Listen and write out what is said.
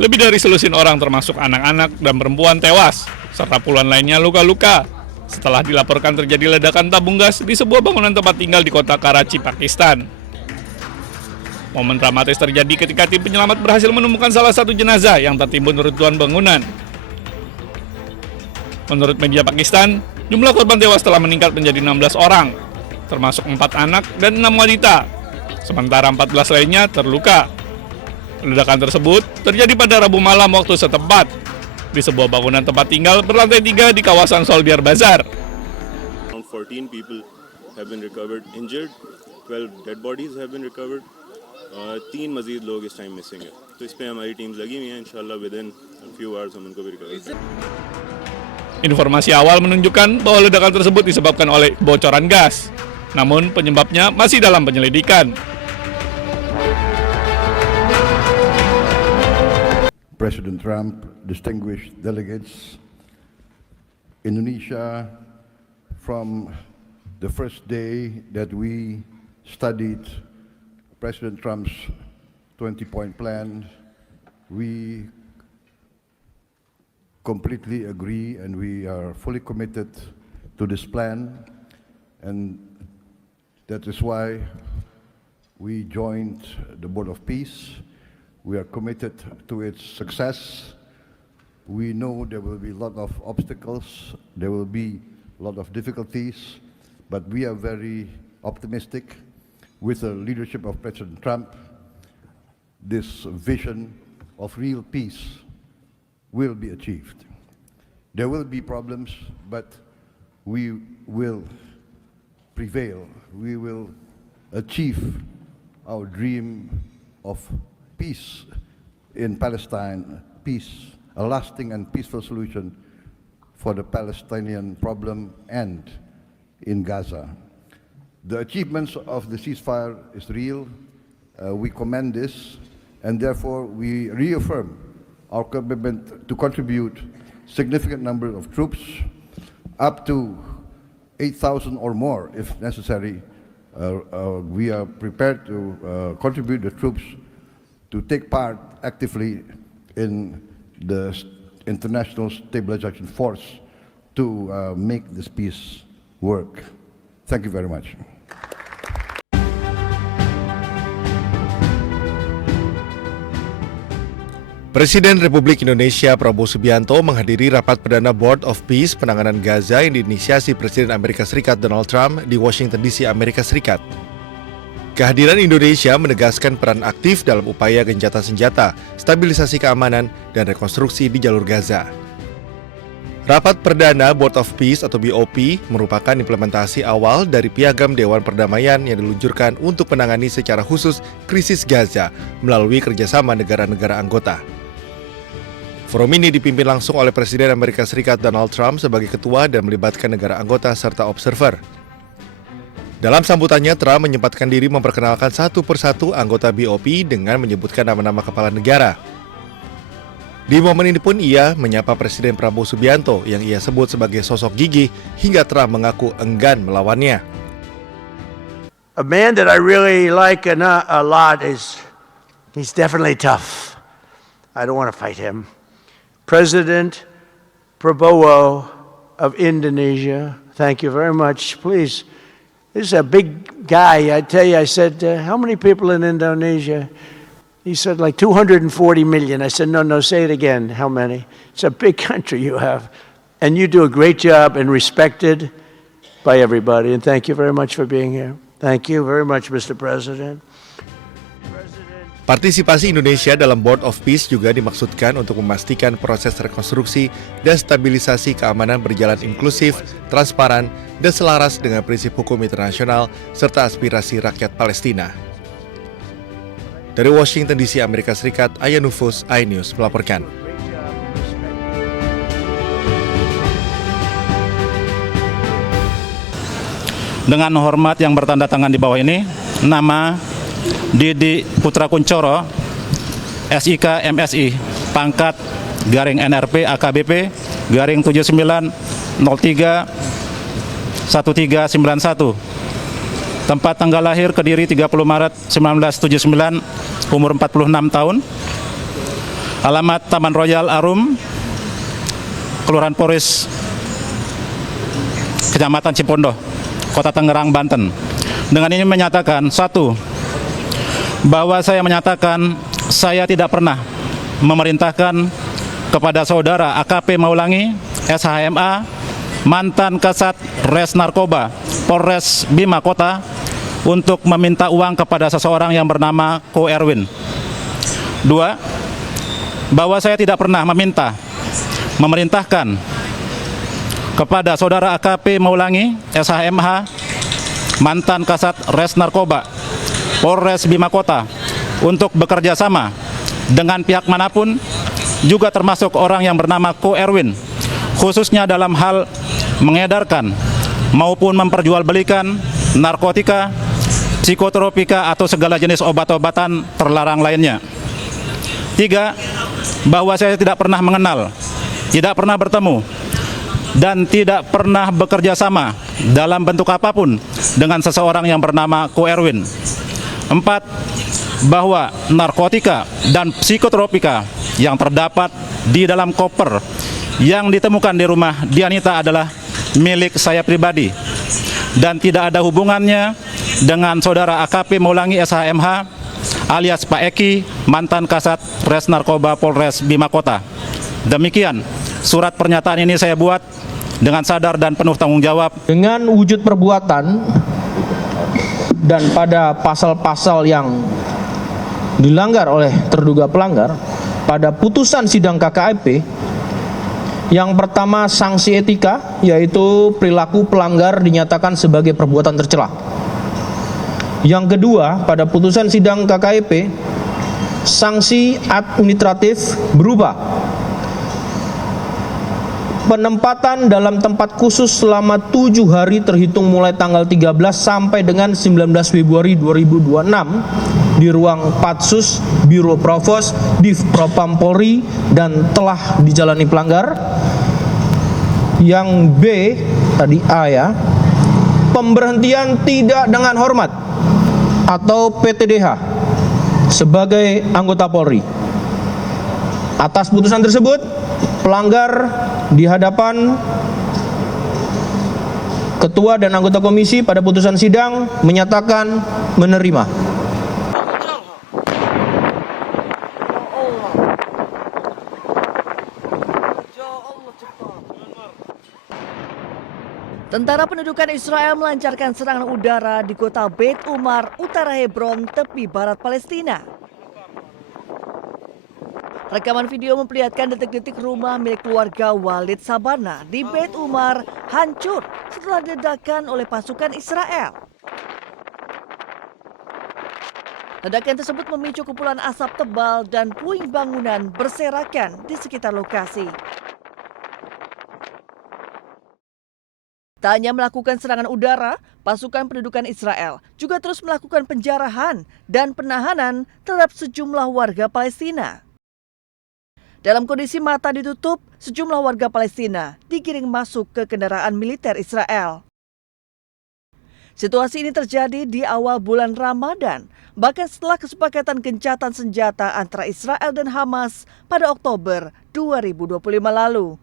Lebih dari selusin orang termasuk anak-anak dan perempuan tewas, serta puluhan lainnya luka-luka setelah dilaporkan terjadi ledakan tabung gas di sebuah bangunan tempat tinggal di kota Karachi, Pakistan. Momen dramatis terjadi ketika tim penyelamat berhasil menemukan salah satu jenazah yang tertimbun reruntuhan bangunan. Menurut media Pakistan, jumlah korban tewas telah meningkat menjadi 16 orang, termasuk 4 anak dan 6 wanita, sementara 14 lainnya terluka. Ledakan tersebut terjadi pada Rabu malam waktu setempat di sebuah bangunan tempat tinggal berlantai 3 di kawasan Soldier Bazar. 14 people have been recovered injured, 12 dead bodies have been recovered. 3 मजीद लोग इस time missing है, तो इस पे हमारी टीम्स लगी हुई हैं. इंशाल्लाह विदिन a few hours हम उनको भी रिकवर करेंगे. Informasi awal menunjukkan bahwa ledakan tersebut disebabkan oleh bocoran gas, namun penyebabnya masih dalam penyelidikan. President Trump, distinguished delegates, Indonesia, from the first day that we studied President Trump's 20-point plan, we completely agree and we are fully committed to this plan, and that is why we joined the Board of Peace. We are committed to its success. We know there will be a lot of obstacles, there will be a lot of difficulties, but we are very optimistic with the leadership of President Trump. This vision of real peace will be achieved. There will be problems, but we will prevail. We will achieve our dream of peace in Palestine, peace, a lasting and peaceful solution for the Palestinian problem and in Gaza. The achievements of the ceasefire is real. We commend this, and therefore we reaffirm our commitment to contribute significant number of troops, up to 8,000 or more if necessary. We are prepared to contribute the troops to take part actively in the international stabilization force to make this peace work. Thank you very much. Presiden Republik Indonesia Prabowo Subianto menghadiri rapat perdana Board of Peace penanganan Gaza yang diinisiasi Presiden Amerika Serikat Donald Trump di Washington DC, Amerika Serikat. Kehadiran Indonesia menegaskan peran aktif dalam upaya gencatan senjata, stabilisasi keamanan, dan rekonstruksi di jalur Gaza. Rapat perdana Board of Peace atau BOP merupakan implementasi awal dari piagam Dewan Perdamaian yang diluncurkan untuk menangani secara khusus krisis Gaza melalui kerjasama negara-negara anggota. Forum ini dipimpin langsung oleh Presiden Amerika Serikat Donald Trump sebagai ketua dan melibatkan negara anggota serta observer. Dalam sambutannya, Trump menyempatkan diri memperkenalkan satu persatu anggota BOP dengan menyebutkan nama-nama kepala negara. Di momen ini pun ia menyapa Presiden Prabowo Subianto yang ia sebut sebagai sosok gigih hingga Trump mengaku enggan melawannya. A man that I really like a lot he's definitely tough. I don't want to fight him. President Prabowo of Indonesia, thank you very much. Please, this is a big guy. I tell you, I said, how many people in Indonesia? He said like 240 million. I said, no, say it again. How many? It's a big country you have. And you do a great job and respected by everybody. And thank you very much for being here. Thank you very much, Mr. President. Partisipasi Indonesia dalam Board of Peace juga dimaksudkan untuk memastikan proses rekonstruksi dan stabilisasi keamanan berjalan inklusif, transparan, dan selaras dengan prinsip hukum internasional serta aspirasi rakyat Palestina. Dari Washington DC, Amerika Serikat, Aya Nufus, iNews melaporkan. Dengan hormat yang bertanda tangan di bawah ini, nama Didi Putra Kuncoro, SIK MSI, pangkat garing NRP AKBP garing 7903 1391. Tempat tanggal lahir Kediri 30 Maret 1979, umur 46 tahun. alamat Taman Royal Arum, Kelurahan Poris, Kecamatan Cipondoh, Kota Tangerang, Banten. Dengan ini menyatakan, satu, bahwa saya menyatakan saya tidak pernah memerintahkan kepada saudara AKP Maulangi, SHMA, mantan Kasat Res Narkoba, Polres Bima Kota, untuk meminta uang kepada seseorang yang bernama Ko Erwin. Dua, bahwa saya tidak pernah memerintahkan kepada saudara AKP Maulangi, SHMH, mantan Kasat Res Narkoba, Polres Bima Kota, untuk bekerja sama dengan pihak manapun, juga termasuk orang yang bernama Ko Erwin, khususnya dalam hal mengedarkan maupun memperjualbelikan narkotika, psikotropika, atau segala jenis obat-obatan terlarang lainnya. Tiga, bahwa saya tidak pernah mengenal, tidak pernah bertemu, dan tidak pernah bekerja sama dalam bentuk apapun dengan seseorang yang bernama Ko Erwin. Empat, bahwa narkotika dan psikotropika yang terdapat di dalam koper yang ditemukan di rumah Dianita adalah milik saya pribadi dan tidak ada hubungannya dengan saudara AKP Maulangi SHMH alias Pak Eki, mantan Kasat Res Narkoba Polres Bima Kota. Demikian surat pernyataan ini saya buat dengan sadar dan penuh tanggung jawab. Dengan wujud perbuatan dan pada pasal-pasal yang dilanggar oleh terduga pelanggar, pada putusan sidang KKIP, yang pertama sanksi etika, yaitu perilaku pelanggar dinyatakan sebagai perbuatan tercela. Yang kedua, pada putusan sidang KKIP, sanksi administratif berupa penempatan dalam tempat khusus selama 7 hari terhitung mulai tanggal 13 sampai dengan 19 Februari 2026 di ruang Patsus Biro Provos Div Propam Polri dan telah dijalani pelanggar. Yang B, tadi A ya, pemberhentian tidak dengan hormat atau PTDH sebagai anggota Polri. Atas putusan tersebut, pelanggar di hadapan ketua dan anggota komisi pada putusan sidang menyatakan menerima. Tentara pendudukan Israel melancarkan serangan udara di kota Beit Umar, utara Hebron, tepi barat Palestina. Rekaman video memperlihatkan detik-detik rumah milik keluarga Walid Sabana di Beit Umar hancur setelah diledakkan oleh pasukan Israel. Ledakan tersebut memicu kepulan asap tebal dan puing bangunan berserakan di sekitar lokasi. Tak hanya melakukan serangan udara, pasukan pendudukan Israel juga terus melakukan penjarahan dan penahanan terhadap sejumlah warga Palestina. Dalam kondisi mata ditutup, sejumlah warga Palestina digiring masuk ke kendaraan militer Israel. Situasi ini terjadi di awal bulan Ramadan, bahkan setelah kesepakatan gencatan senjata antara Israel dan Hamas pada Oktober 2025 lalu.